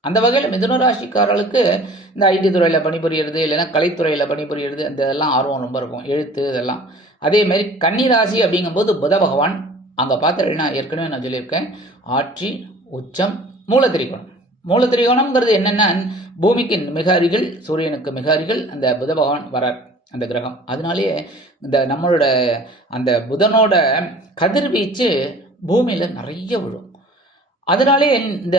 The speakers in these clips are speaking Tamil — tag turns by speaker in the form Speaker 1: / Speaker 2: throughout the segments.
Speaker 1: அந்த வகையில் மிதுன ராசிக்காரர்களுக்கு இந்த ஐடி துறையில் பணிபுரியறது இல்லைன்னா கலைத்துறையில் பணிபுரியறது இந்த இதெல்லாம் ஆர்வம் ரொம்ப இருக்கும். எழுத்து இதெல்லாம். அதே மாதிரி அப்படிங்கும்போது புத பகவான். அங்கே பார்த்தீங்கன்னா ஏற்கனவே நான் சொல்லியிருக்கேன். ஆட்சி உச்சம் மூலத்திரிகோணம். மூலத்திரிகோணம்ங்கிறது என்னென்னா பூமிக்கு மிக அருகில் சூரியனுக்கு மிக அருகில் அந்த புத பகவான் வரார் அந்த கிரகம். அதனாலேயே இந்த நம்மளோட அந்த புதனோட கதிர்வீச்சு பூமியில் நிறைய விழும். அதனாலே இந்த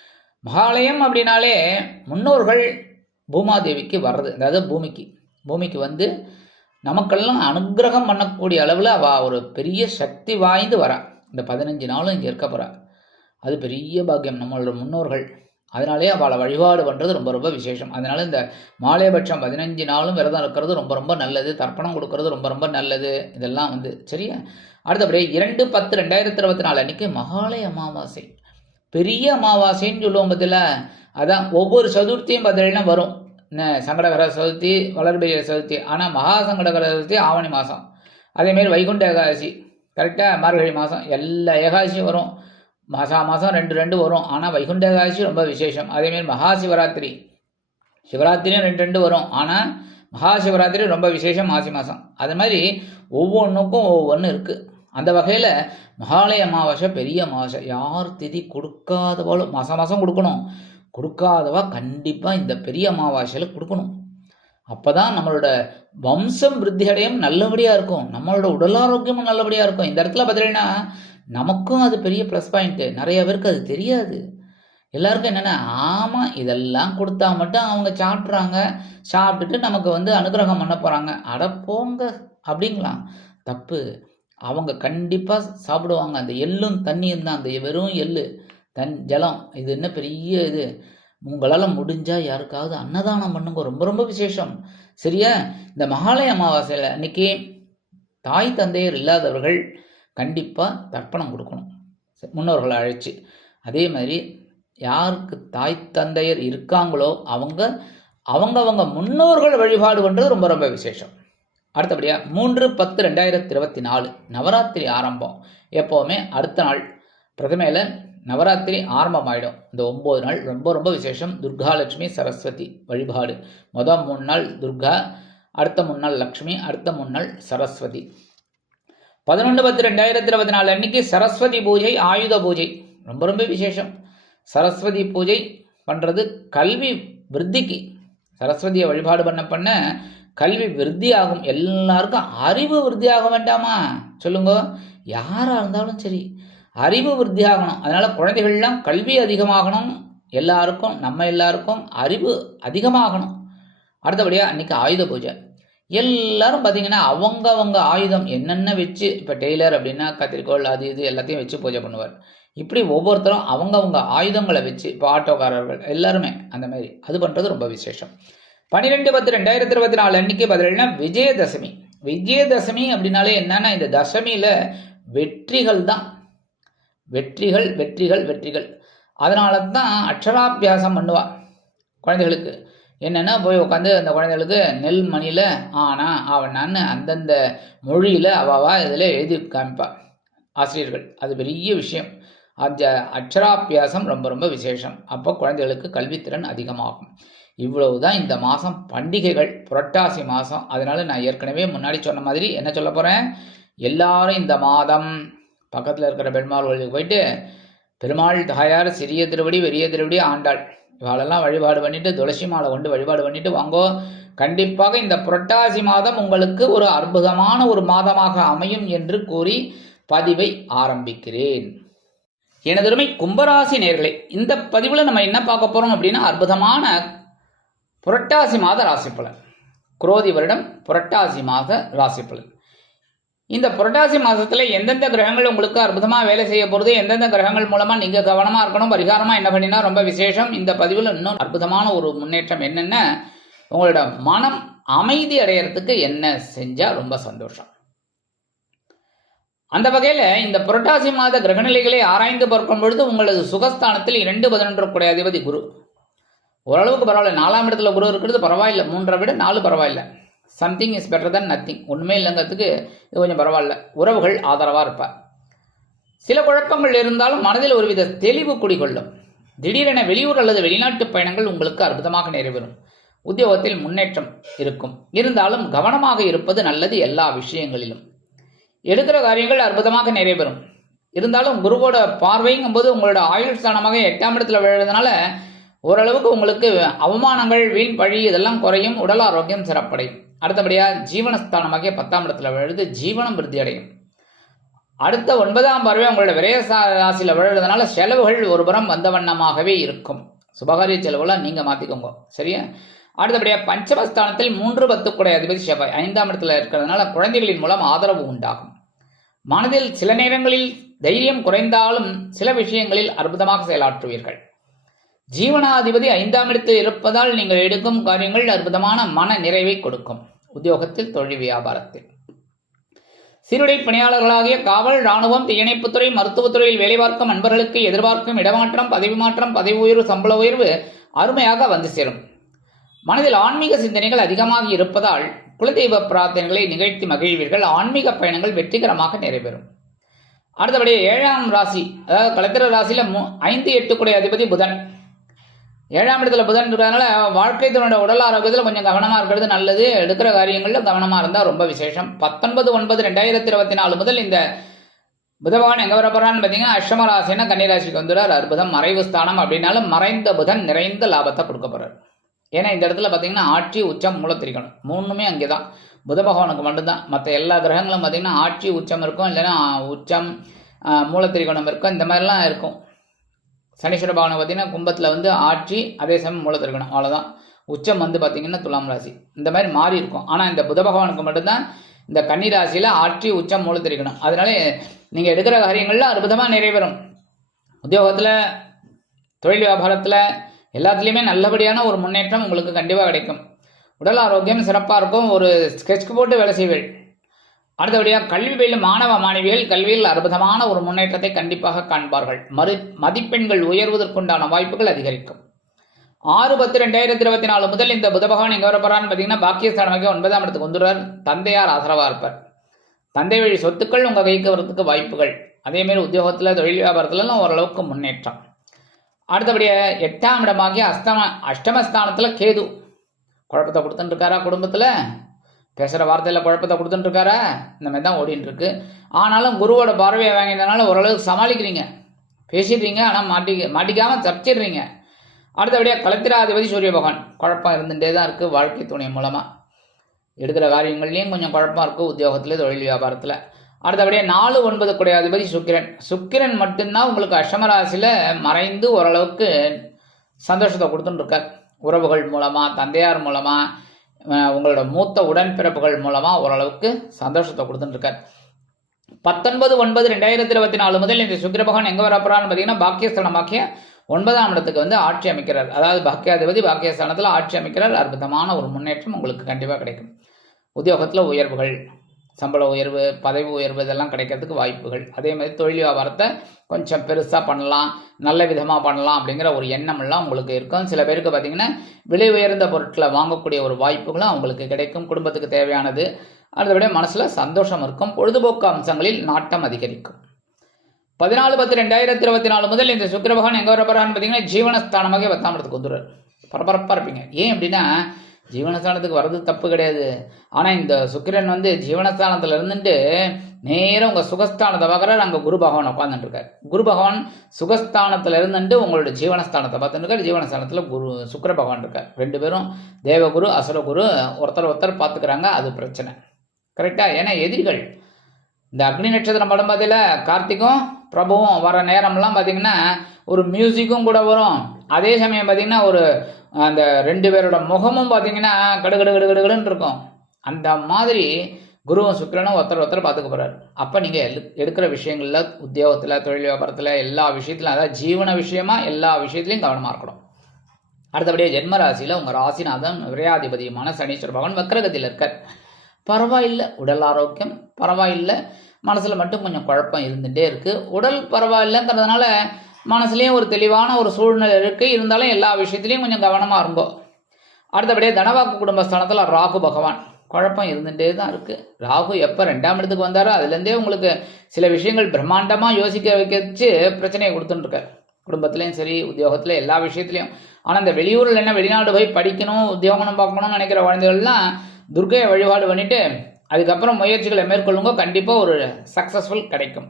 Speaker 1: மகாலயம் அப்படின்னாலே முன்னோர்கள் பூமாதேவிக்கு வர்றது அதாவது பூமிக்கு. பூமிக்கு வந்து நமக்கெல்லாம் அனுக்கிரகம் பண்ணக்கூடிய அளவில் அவள் ஒரு பெரிய சக்தி வாய்ந்து வரா. இந்த பதினஞ்சு நாளும் இங்கே இருக்க போகிறா அது பெரிய பாக்கியம் நம்மளோட முன்னோர்கள். அதனாலே அவளை வழிபாடு பண்ணுறது ரொம்ப ரொம்ப விசேஷம். அதனால இந்த மாலையபட்சம் பதினஞ்சு நாளும் விரதம் இருக்கிறது ரொம்ப ரொம்ப நல்லது. தர்ப்பணம் கொடுக்கறது ரொம்ப ரொம்ப நல்லது. இதெல்லாம் வந்து சரியா? அடுத்தபடி இரண்டு பத்து ரெண்டாயிரத்தி இருபத்தி நாலு அன்னைக்கு மகாலய அமாவாசை. பெரிய அமாவாசைன்னு சொல்லுவோம் பதில் அதான் ஒவ்வொரு சதுர்த்தியும் பார்த்தீங்கன்னா வரும். என்ன? சங்கடகர சதுர்த்தி வளர்பிரிய சதுர்த்தி. ஆனால் மகா சங்கடகர சதுர்த்தி ஆவணி மாதம் அதேமாரி வைகுண்ட ஏகாதசி. கரெக்டாக மார்கழி மாதம் எல்லா ஏகாதசியும் வரும். மாசா மாதம் ரெண்டு ரெண்டு வரும். ஆனால் வைகுண்ட ஏகாதசி ரொம்ப விசேஷம். அதேமாரி மகா சிவராத்திரி. சிவராத்திரியும் ரெண்டு ரெண்டு வரும். ஆனால் மகா சிவராத்திரி ரொம்ப விசேஷம் மாசி மாதம் அது மாதிரி ஒவ்வொன்றுக்கும் ஒவ்வொன்று இருக்குது அந்த வகையில் மகாலய அமாவாசை பெரிய அமாவாசை யார் திதி கொடுக்காதவாலும் மாதம் மாதம் கொடுக்கணும். கொடுக்காதவா கண்டிப்பாக இந்த பெரிய அமாவாசையில் கொடுக்கணும். அப்போ தான் நம்மளோட வம்சம் விருத்தி அடையும் நல்லபடியாக இருக்கும். நம்மளோட உடல் ஆரோக்கியமும் நல்லபடியாக இருக்கும். இந்த இடத்துல பார்த்தீங்கன்னா நமக்கும் அது பெரிய ப்ளஸ் பாயிண்ட்டு நிறைய பேருக்கு அது தெரியாது. எல்லாருக்கும் என்னென்னா ஆமாம் இதெல்லாம் கொடுத்தா மட்டும் அவங்க சாப்பிட்றாங்க. சாப்பிட்டுட்டு நமக்கு வந்து அனுகிரகம் பண்ண போகிறாங்க அட போங்க அப்படிங்களா தப்பு. அவங்க கண்டிப்பாக சாப்பிடுவாங்க. அந்த எள்ளும் தண்ணியும் தான். அந்த வெறும் எள்ளு தன் ஜலம் இது என்ன பெரிய இது? உங்களால் முடிஞ்சால் யாருக்காவது அன்னதானம் பண்ணுங்க. ரொம்ப ரொம்ப விசேஷம். சரியா? இந்த மகாலய அமாவாசையில் அன்னைக்கு தாய் தந்தையர் இல்லாதவர்கள் கண்டிப்பாக தர்ப்பணம் கொடுக்கணும். முன்னோர்களை அழைச்சி. அதே மாதிரி யாருக்கு தாய் தந்தையர் இருக்காங்களோ அவங்க அவங்க அவங்க முன்னோர்கள் வழிபாடு பண்ணுறது ரொம்ப ரொம்ப விசேஷம். அடுத்தபடியாக மூன்று பத்து ரெண்டாயிரத்தி இருபத்தி நாலு நவராத்திரி ஆரம்பம். எப்போவுமே அடுத்த நாள் பிரதமையில் நவராத்திரி ஆரம்பம் ஆகிடும் இந்த ஒம்பது நாள் ரொம்ப ரொம்ப விசேஷம். துர்காலட்சுமி சரஸ்வதி வழிபாடு. மொதல் மூணு நாள் துர்கா அடுத்த மூணு நாள் லக்ஷ்மி அடுத்த மூணு நாள் சரஸ்வதி. பதினொன்று பத்து ரெண்டாயிரத்தி இருபத்தி நாலு அன்னைக்கு சரஸ்வதி பூஜை ஆயுத பூஜை. ரொம்ப ரொம்ப விசேஷம். சரஸ்வதி பூஜை பண்ணுறது கல்வி விருத்திக்கு. சரஸ்வதியை வழிபாடு பண்ண பண்ண கல்வி விருத்தி ஆகும் எல்லாருக்கும் அறிவு விருத்தி ஆக வேண்டாமா? சொல்லுங்க. யாராக இருந்தாலும் சரி அறிவு விருத்தி ஆகணும் அதனால் குழந்தைகள்லாம் கல்வி அதிகமாகணும். எல்லாருக்கும் நம்ம எல்லாருக்கும் அறிவு அதிகமாகணும். அடுத்தபடியாக அன்றைக்கி ஆயுத பூஜை. எல்லாரும் பார்த்தீங்கன்னா அவங்கவங்க ஆயுதம் என்னென்ன வச்சு இப்போ டெய்லர் அப்படின்னா கத்திரிக்கோள் அது இது எல்லாத்தையும் வச்சு பூஜை பண்ணுவார். இப்படி ஒவ்வொருத்தரும் அவங்கவுங்க ஆயுதங்களை வச்சு இப்போ ஆட்டோக்காரர்கள் எல்லாருமே அந்த மாதிரி அது பண்ணுறது ரொம்ப விசேஷம். பன்னிரெண்டு பத்து ரெண்டாயிரத்தி இருபத்தி நாலு அன்னைக்கு பார்த்தீங்கன்னா விஜயதசமி. விஜயதசமி அப்படின்னாலே என்னன்னா இந்த தசமியில் வெற்றிகள் தான். வெற்றிகள் வெற்றிகள் வெற்றிகள். அதனால தான் அக்ஷராபியாசம் பண்ணுவா குழந்தைகளுக்கு. என்னென்னா போய் உட்காந்து அந்த குழந்தைகளுக்கு நெல் மணியில் ஆனா அவனான்னு அந்தந்த மொழியில் அவாவா இதில் எழுதி காமிப்பா. ஆசிரியர்கள். அது பெரிய விஷயம். அந்த அக்ஷராபியாசம் ரொம்ப ரொம்ப விசேஷம். அப்போ குழந்தைகளுக்கு கல்வித்திறன் அதிகமாகும். இவ்வளவு தான் இந்த மாதம் பண்டிகைகள் புரட்டாசி மாதம் அதனால் நான் ஏற்கனவே முன்னாடி சொன்ன மாதிரி என்ன சொல்ல போகிறேன் எல்லாரும் இந்த மாதம் பக்கத்தில் இருக்கிற பெருமாள் கோயிலுக்கு போயிட்டு பெருமாள் தாயார் சிறிய திருவடி பெரிய திருவடி ஆண்டாள். இவாளெல்லாம் வழிபாடு பண்ணிட்டு துளசி மாலை கொண்டு வழிபாடு பண்ணிட்டு வாங்கோ கண்டிப்பாக இந்த புரட்டாசி மாதம் உங்களுக்கு ஒரு அற்புதமான ஒரு மாதமாக அமையும் என்று கூறி பதிவை ஆரம்பிக்கிறேன். எனதுமை கும்பராசி நேர்களை இந்த பதிவில் நம்ம என்ன பார்க்க போகிறோம் அப்படின்னா அற்புதமான புரட்டாசி மாத ராசி பலன். குரோதி வருடம் புரட்டாசி மாத ராசி பலன். இந்த புரட்டாசி மாதத்தில் எந்தெந்த கிரகங்கள் உங்களுக்கு அற்புதமாக வேலை செய்ய போகிறது எந்தெந்த கிரகங்கள் மூலமாக நீங்கள் கவனமாக இருக்கணும் பரிகாரமாக என்ன பண்ணினா ரொம்ப விசேஷம். இந்த பதிவில் இன்னும் அற்புதமான ஒரு முன்னேற்றம் என்னென்ன உங்களோட மனம் அமைதி அடையிறதுக்கு என்ன செஞ்சால் ரொம்ப சந்தோஷம். அந்த வகையில் இந்த புரட்டாசி மாத கிரகநிலைகளை ஆராய்ந்து பார்க்கும் பொழுது உங்களது சுகஸ்தானத்தில் இரண்டு பதினொன்று கூடிய அதிபதி குரு. ஓரளவுக்கு பரவாயில்ல. நாலாம் இடத்துல குரு இருக்கிறது பரவாயில்ல. மூன்றை விட நாலு பரவாயில்ல. Something is better than nothing உண்மை இல்லைங்கிறதுக்கு இது கொஞ்சம் பரவாயில்ல. உறவுகள் ஆதரவாக இருப்பார். சில குழப்பங்கள் இருந்தாலும் மனதில் ஒருவித தெளிவு குடிகொள்ளும். திடீரென வெளியூர் அல்லது வெளிநாட்டு பயணங்கள் உங்களுக்கு அற்புதமாக நிறைவேறும். உத்தியோகத்தில் முன்னேற்றம் இருக்கும். இருந்தாலும் கவனமாக இருப்பது நல்லது எல்லா விஷயங்களிலும். எடுக்கிற காரியங்கள் அற்புதமாக நிறைவேறும். இருந்தாலும் குருவோட பார்வைங்கும் போது உங்களோட ஆயுள் ஸ்தானமாக எட்டாம் இடத்துல விழுறதுனால ஓரளவுக்கு உங்களுக்கு அவமானங்கள் வீண் பழி இதெல்லாம் குறையும். உடல் ஆரோக்கியம் சிறப்படையும் அடுத்தபடியாக ஜீவனஸ்தானமாகிய பத்தாம் இடத்துல விழுது ஜீவனம் விருத்தி அடையும். அடுத்த ஒன்பதாம் பார்வை உங்களோட விரயசா ராசியில் விழுறதுனால செலவுகள் ஒரு புறம் வந்த வண்ணமாகவே இருக்கும். சுபகாரிய செலவுலாம் நீங்கள் மாற்றிக்கோங்க சரியா? அடுத்தபடியாக பஞ்சமஸ்தானத்தில் மூன்று பத்துக்குடைய அதிபதி செவ்வாய் ஐந்தாம் இடத்துல இருக்கிறதுனால குழந்தைகளின் மூலம் ஆதரவு உண்டாகும். மனதில் சில நேரங்களில் தைரியம் குறைந்தாலும் சில விஷயங்களில் அற்புதமாக செயலாற்றுவீர்கள். ஜீவனாதிபதி ஐந்தாம் இடத்தில் இருப்பதால் நீங்கள் எடுக்கும் காரியங்கள் அற்புதமான மன நிறைவை கொடுக்கும். உத்தியோகத்தில் தொழில் வியாபாரத்தில். சீருடை பணியாளர்களாகிய காவல் ராணுவம் தீயணைப்புத்துறை மருத்துவத்துறையில் வேலை பார்க்கும் நண்பர்களுக்கு எதிர்பார்க்கும் இடமாற்றம் பதவி மாற்றம் பதவி உயர்வு சம்பள உயர்வு அருமையாக வந்து சேரும். மனதில் ஆன்மீக சிந்தனைகள் அதிகமாக இருப்பதால் குலதெய்வ பிரார்த்தனைகளை நிகழ்த்தி மகிழ்வீர்கள். ஆன்மீக பயணங்கள் வெற்றிகரமாக நிறைவேறும். அடுத்தபடி ஏழாம் ராசி அதாவது கலத்திர ராசியில ஐந்து ஐந்து குடை அதிபதி புதன். ஏழாம் இடத்துல புதன் இருக்கிறதுனால வாழ்க்கை தன்னோட உடல் ஆரோக்கியத்தில் கொஞ்சம் கவனமாக இருக்கிறது நல்லது. எடுக்கிற காரியங்களில் கவனமாக இருந்தால் ரொம்ப விசேஷம். பத்தொன்பது ஒன்பது ரெண்டாயிரத்தி இருபத்தி நாலு முதல் இந்த புதபகவான் எங்கே வரப்படுறான்னு பார்த்தீங்கன்னா அஷ்டம ராசின்னா கன்னிராசிக்கு வந்துடுறார். அற்புதம் மறைவு ஸ்தானம் அப்படின்னாலும் மறைந்த புதன் நிறைந்த லாபத்தை கொடுக்க போகிறார் ஏன்னா இந்த இடத்துல பார்த்தீங்கன்னா ஆட்சி உச்சம் மூலத்திரிக்கணும் மூணுமே அங்கே தான் புத பகவானுக்கு மட்டும்தான். மற்ற எல்லா கிரகங்களும் பார்த்தீங்கன்னா ஆட்சி உச்சம் இருக்கும். இல்லைன்னா உச்சம் மூலத்திரிகோணம் இருக்கும். இந்த மாதிரிலாம் இருக்கும். சனீஸ்வர பகவானை பார்த்தீங்கன்னா கும்பத்தில் வந்து ஆட்சி அதே சமயம் மூலத்திரிகோணம் அவ்வளோதான் உச்சம் வந்து பார்த்தீங்கன்னா துலாம் ராசி. இந்த மாதிரி மாறி இருக்கும். ஆனால் இந்த புத பகவானுக்கு மட்டும்தான் இந்த கன்னி ராசியில் ஆட்சி உச்சம் மூலத்திரிக்கணும் அதனால நீங்கள் எடுக்கிற காரியங்களில் அற்புதமாக நிறைவேறும். உத்தியோகத்தில் தொழில் வியாபாரத்தில் எல்லாத்துலேயுமே நல்லபடியான ஒரு முன்னேற்றம் உங்களுக்கு கண்டிப்பாக கிடைக்கும். உடல் ஆரோக்கியம் சிறப்பாக இருக்கும். ஒரு ஸ்கெட்ச் போட்டு வேலை செய்வீர்கள். அடுத்தபடியாக கல்வி பயிலும் மாணவ மாணவிகள் கல்வியில் அற்புதமான ஒரு முன்னேற்றத்தை கண்டிப்பாக காண்பார்கள். மறு மதிப்பெண்கள் உயர்வதற்குண்டான வாய்ப்புகள் அதிகரிக்கும். ஆறு பத்து ரெண்டாயிரத்தி இருபத்தி நாலு முதல் இந்த புதபகவான் எங்கே வரப்போறான்னு பார்த்தீங்கன்னா பாக்கியஸ்தானமாக ஒன்பதாம் இடத்துக்கு வந்துடுறார். தந்தையார் ஆதரவாக இருப்பார். தந்தை வழி சொத்துக்கள் உங்கள் கைக்கு வரதுக்கு வாய்ப்புகள். அதேமாரி உத்தியோகத்தில் தொழில் வியாபாரத்துலலாம் ஓரளவுக்கு முன்னேற்றம். அடுத்தபடியாக எட்டாம் இடமாகிய அஸ்தம அஷ்டமஸ்தானத்தில் கேது. குழப்பத்தை கொடுத்துட்டு இருக்காரா குடும்பத்தில்? பேசுகிற வார்த்தையில் குழப்பத்தை கொடுத்துட்டுருக்காரா? இந்த மாதிரி தான் ஓடின்னு ஆனாலும் குருவோட பார்வையை வாங்கினதுனால ஓரளவுக்கு சமாளிக்கிறீங்க. பேசிடுறீங்க ஆனால் மாட்டி மாட்டிக்காமல் தப்பிச்சிடுறீங்க. அடுத்தபடியாக கலத்திராதிபதி சூரிய பகவான். குழப்பம் இருந்துகிட்டே தான் இருக்குது வாழ்க்கை துணை மூலமாக எடுக்கிற காரியங்கள்லேயும் கொஞ்சம் குழப்பம் இருக்குது உத்தியோகத்தில் தொழில் வியாபாரத்தில். அடுத்தபடியாக நாலு ஒன்பது கூடிய அதிபதி சுக்கிரன். சுக்கிரன் மட்டும்தான் உங்களுக்கு அஷ்டமராசியில் மறைந்து ஓரளவுக்கு சந்தோஷத்தை கொடுத்துட்டுருக்கார். உறவுகள் மூலமாக தந்தையார் மூலமாக உங்களோட மூத்த உடன்பிறப்புகள் மூலமாக ஓரளவுக்கு சந்தோஷத்தை கொடுத்துட்டுருக்கார். பத்தொன்பது ஒன்பது ரெண்டாயிரத்தி இருபத்தி நாலு முதல் இந்த சுக்கிர பகவான் எங்கே வரப்போறான்னு பார்த்தீங்கன்னா பாக்கியஸ்தானமாக்கிய ஒன்பதாம் இடத்துக்கு வந்து ஆட்சி அமைக்கிறார். அதாவது பாக்கியாதிபதி பாக்கியஸ்தானத்தில் ஆட்சி அமைக்கிறார். அற்புதமான ஒரு முன்னேற்றம் உங்களுக்கு கண்டிப்பாக கிடைக்கும். உத்தியோகத்தில் உயர்வுகள். சம்பள உயர்வு பதவி உயர்வு இதெல்லாம் கிடைக்கிறதுக்கு வாய்ப்புகள். அதே மாதிரி தொழில் வியாபாரத்தை கொஞ்சம் பெருசாக பண்ணலாம் நல்ல விதமாக பண்ணலாம் அப்படிங்கிற ஒரு எண்ணமெல்லாம் உங்களுக்கு இருக்கும். சில பேருக்கு பார்த்தீங்கன்னா விலை உயர்ந்த பொருட்களை வாங்கக்கூடிய ஒரு வாய்ப்புகளும் அவங்களுக்கு கிடைக்கும். குடும்பத்துக்கு தேவையானது. அடுத்தபடி மனசில் சந்தோஷம் இருக்கும். பொழுதுபோக்கு அம்சங்களில் நாட்டம் அதிகரிக்கும். பதினாலு பத்து ரெண்டாயிரத்தி இருபத்தி நாலு முதல் இந்த சுக்கிரபகவான் எங்கே வரப்போறான்னு பார்த்தீங்கன்னா ஜீவனஸ்தானமாக பத்தாம் இடத்துக்கு வந்துடுறார். பரபரப்பாக இருப்பீங்க. ஏன் அப்படின்னா ஜீவனஸ்தானத்துக்கு வர்றது தப்பு கிடையாது. ஆனால் இந்த சுக்கிரன் வந்து ஜீவனஸ்தானத்தில் இருந்துட்டு நேரம் உங்கள் சுகஸ்தானத்தை பார்க்குறாரு. அங்கே குரு பகவான் உட்காந்துட்டுருக்கார் குரு பகவான் சுகஸ்தானத்தில் இருந்துட்டு உங்களோட ஜீவனஸ்தானத்தை பார்த்துட்டுருக்கார். ஜீவனஸ்தானத்தில் குரு சுக்கிர பகவான் இருக்கார். ரெண்டு பேரும் தேவகுரு அசுரகுரு ஒருத்தர் ஒருத்தர் பார்த்துக்கிறாங்க. அது பிரச்சனை. கரெக்டாக ஏன்னா எதிரிகள். இந்த அக்னி நட்சத்திரம் படம் பார்த்தில கார்த்திக்கும் பிரபுவும் வர நேரம்லாம் பார்த்தீங்கன்னா ஒரு மியூசிக்கும் கூட வரும். அதே சமயம் பார்த்தீங்கன்னா ஒரு அந்த ரெண்டு பேரோட முகமும் பார்த்தீங்கன்னா கடு கடு கடு கடுன்னு இருக்கும். அந்த மாதிரி குருவும் சுக்கிரனும் ஒருத்தர் ஒருத்தர் பார்த்துக்க போகிறார் அப்போ நீங்கள் எடுக்கிற விஷயங்களில் உத்தியோகத்தில் தொழில் வியாபாரத்தில் எல்லா விஷயத்துலையும் அதாவது ஜீவன விஷயமா எல்லா விஷயத்துலையும் கவனமாக இருக்கணும். அடுத்தபடியாக ஜென்ம ராசியில் உங்கள் ராசிநாதன் விரையாதிபதியுமான சனீஸ்வர பகவான் வக்கரகத்தில் இருக்கார். பரவாயில்லை உடல் ஆரோக்கியம் பரவாயில்லை. மனசில் மட்டும் கொஞ்சம் குழப்பம் இருந்துகிட்டே இருக்குது உடல் பரவாயில்லைங்கிறதுனால மனசுலேயும் ஒரு தெளிவான ஒரு சூழ்நிலை இருக்குது இருந்தாலும் எல்லா விஷயத்துலையும் கொஞ்சம் கவனமாக இருங்கோ. அடுத்தபடியே தனவாக்கு குடும்பஸ்தானத்தில் ராகு பகவான். குழப்பம் இருந்துகிட்டே தான் இருக்குது ராகு எப்போ ரெண்டாம் இடத்துக்கு வந்தாரோ அதுலேருந்தே உங்களுக்கு சில விஷயங்கள் பிரம்மாண்டமாக யோசிக்க வைக்க வச்சு பிரச்சனையை கொடுத்துட்டுருக்கார். குடும்பத்துலேயும் சரி உத்தியோகத்தில் எல்லா விஷயத்துலையும். ஆனால் இந்த வெளியூரில் என்ன வெளிநாடு போய் படிக்கணும் உத்தியோகம் பார்க்கணும்னு நினைக்கிற குழந்தைகள்லாம் துர்க்கையை வழிபாடு பண்ணிவிட்டு அதுக்கப்புறம் முயற்சிகளை மேற்கொள்ளுங்க. கண்டிப்பாக ஒரு சக்ஸஸ்ஃபுல் கிடைக்கும்.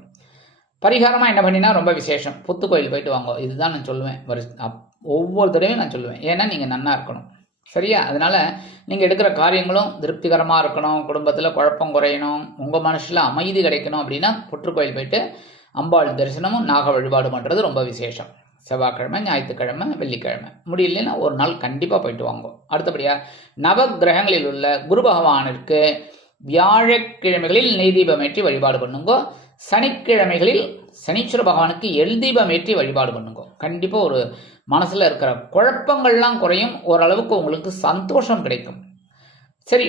Speaker 1: பரிகாரமாக என்ன பண்ணினா ரொம்ப விசேஷம். புத்து கோயில் போயிட்டு வாங்க. இதுதான் நான் சொல்லுவேன். வருஷ அப்- ஒவ்வொரு தடவையும் நான் சொல்லுவேன். ஏன்னா நீங்கள் நன்னா இருக்கணும். சரியா? அதனால் நீங்கள் எடுக்கிற காரியங்களும் திருப்திகரமாக இருக்கணும். குடும்பத்தில் குழப்பம் குறையணும். உங்கள் மனசில் அமைதி கிடைக்கணும் அப்படின்னா புற்றுக்கோயில் போயிட்டு அம்பாள் தரிசனமும் நாக வழிபாடு பண்ணுறது ரொம்ப விசேஷம். செவ்வாய்க்கிழமை ஞாயிற்றுக்கிழமை வெள்ளிக்கிழமை. முடியலன்னா ஒரு நாள் கண்டிப்பாக போயிட்டு வாங்குவோம் அடுத்தபடியாக நவ கிரகங்களில் உள்ள குரு பகவானிற்கு வியாழக்கிழமைகளில் நெய் தீபம் ஏற்றி வழிபாடு பண்ணுங்க. சனிக்கிழமைகளில் சனீஸ்வர பகவானுக்கு எல்தீபம் ஏற்றி வழிபாடு பண்ணுங்க. கண்டிப்பாக ஒரு மனசில் இருக்கிற குழப்பங்கள்லாம் குறையும் ஓரளவுக்கு உங்களுக்கு சந்தோஷம் கிடைக்கும். சரி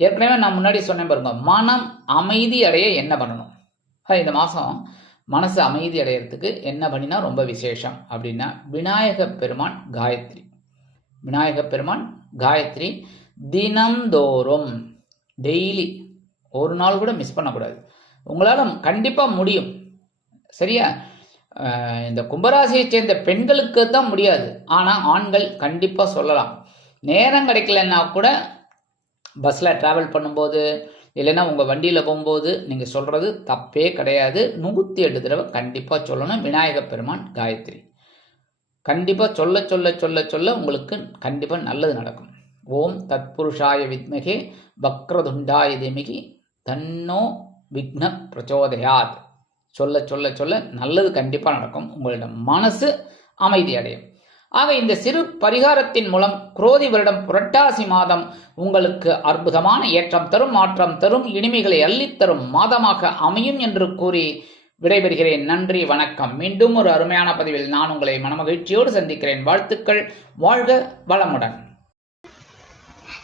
Speaker 1: ஏற்கனவே நான் முன்னாடி சொன்னேன் பாருங்க மனம் அமைதி அடைய என்ன பண்ணணும்? இந்த மாதம் மனசு அமைதி அடையிறதுக்கு என்ன பண்ணினா ரொம்ப விசேஷம் அப்படின்னா விநாயக பெருமான் காயத்ரி. விநாயக பெருமான் காயத்ரி தினம்தோறும் டெய்லி ஒரு நாள் கூட மிஸ் பண்ணக்கூடாது. உங்களால் கண்டிப்பாக முடியும். சரியா? இந்த கும்பராசியை சேர்ந்த பெண்களுக்கு தான் முடியாது. ஆனால் ஆண்கள் கண்டிப்பாக சொல்லலாம். நேரம் கிடைக்கலன்னா கூட பஸ்ஸில் ட்ராவல் பண்ணும்போது இல்லைன்னா உங்கள் வண்டியில் போகும்போது நீங்கள் சொல்கிறது தப்பே கிடையாது. நூற்றி எட்டு தடவை கண்டிப்பாக சொல்லணும். விநாயகப் பெருமான் காயத்ரி. கண்டிப்பாக சொல்ல சொல்ல சொல்ல சொல்ல உங்களுக்கு கண்டிப்பாக நல்லது நடக்கும். ஓம் தத்புருஷாய வித்மகே வக்ரதுண்டாய திமிகி தன்னோ விக்ன பிரச்சோதயாத். சொல்ல சொல்ல சொல்ல நல்லது கண்டிப்பாக நடக்கும். உங்களோட மனசு அமைதி அடையும். ஆக இந்த சிறு பரிகாரத்தின் மூலம் குரோதி வருடம் புரட்டாசி மாதம் உங்களுக்கு அற்புதமான ஏற்றம் தரும் மாற்றம் தரும் இனிமைகளை அள்ளித்தரும் மாதமாக அமையும் என்று கூறி விடைபெறுகிறேன். நன்றி வணக்கம். மீண்டும் ஒரு அருமையான பதிவில் நான் உங்களை மனமகிழ்ச்சியோடு சந்திக்கிறேன். வாழ்த்துக்கள். வாழ்க வளமுடன்.